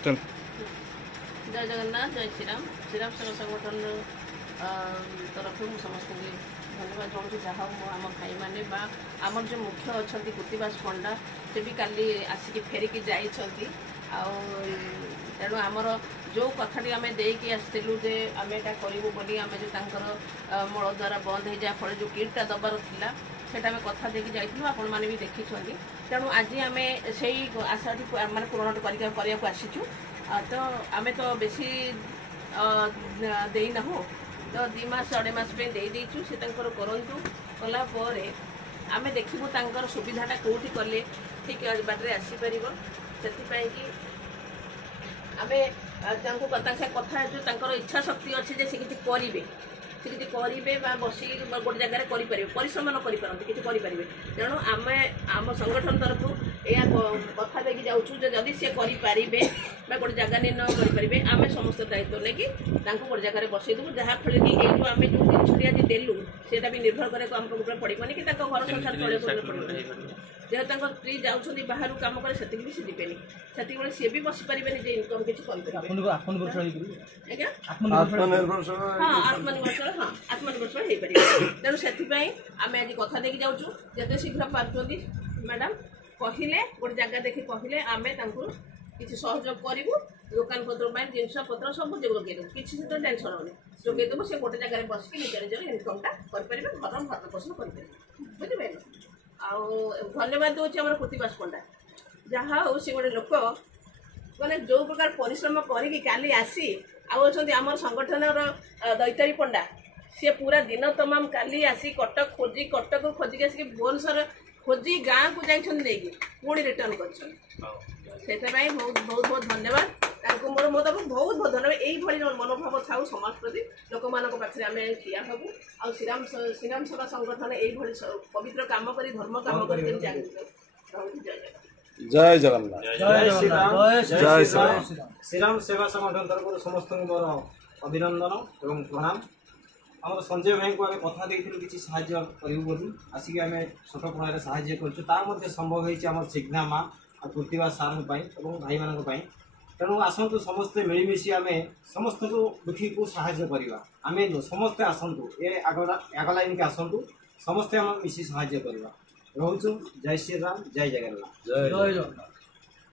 जय जगन्नाथ जय श्रीराम श्रीराम सेवा संगठन तरफ समस्त धन्यवाद जनाऊँ जहाँ आम भाई मैंने आमर जो मुख्य अच्छा कृतिबास पंडा से भी काली आसिक फेरिकी जाइंट तेणु आमर जो कथाटी आम देकी आसलु जे आम यहाँ करूँ बोली आम जो मल द्वारा बंद हो जाए फल जो किट्टा दबार था सेटा आम कथा देकी जाइलु आपण मैंने भी देखी तेणु आज आम से आशाटी माने पूरण करने आसीचु तो आम तो बेसी देना हो तो 2 मास 2.5 मास पे देचु से करूँ कलापर आम देखू तर सुविधाटा कौटी कले ठीक बाटे आसीपर से आम कथा जो इच्छा शक्ति अच्छी जे किसी करेंगे से किसी करेंगे बस गोटे जगार करें परिश्रम न करें किसी करेंगे तेणु आम आम संगठन तरफ यह कथा देखी जाऊँ जदि सी करें गोटे जगह निर्णय करें आम समस्त दायित्व नहीं गोटे जगह बसईदेव जहाँफल कि ये जो आम जो जिनटी आज देलु से भी निर्भर करे आम पड़ोनी कि घर संसार चल पड़े जेहेतु स्त्री जाऊँच बाहर कम कले से भी सी जीवे से सी भी बसी पारे इनकम किसी हाँ आत्मनिर्भरशील हाँ आत्मनिर्भरशील हो पारे तेणु से आम आज कथा देखी जाऊँ जिते शीघ्र पार्टी मैडम कहले गोटे जगह देखी कहले आम किसी सहयोग करूँ दुकान पत्र जिनस पत्र सब जोगेदेव किसी से टेंशन होनी जोगेदेव से गोटे जगह बसिक निज निजर इनकमटा करें घर भरण पोषण करें बुझे आउ धन्यवाद दूसरी आम कृतिबास पंडा जहाँ हो सी गोटे लोक मैंने जो प्रकार परिश्रम करी आसी आम संगठन दैतारी पंडा सी पूरा दिन तमाम काली आसी कटक खोजिक आसिक भुवनेश्वर खोजी गाँव को जाइए पुणी रिटर्न कर बहुत बहुत बहुत धन्यवाद मोर मो तरफ बहुत बहुत धन्यवाद यही मनोभाव था समाज प्रति लोक मान पाखे आम ठिया हबू आ श्रीराम सेवा संगठन यही पवित्र काम कर धर्म काम कर जय जगन्नाथ जय श्रीराम सेवा संगठन तरफ समस्त मोर अभिनंदन एवं प्रणाम आम संजय भाई को आम कथा देलु कि करूँ आसिक आम छोट प्रकार साहय कर संभव होम सिग्ना माँ और कृतिबास सार भाई मान तेणु आसतु समस्ते मिलमिशी आम समस्त को दुखी को साहाय्य करवा आम समस्ते आसतु ये आग लाइन के आसतु समस्ते आम मिशी साहाय्य करवा रोचु जय श्री राम जय जगन्नाथ।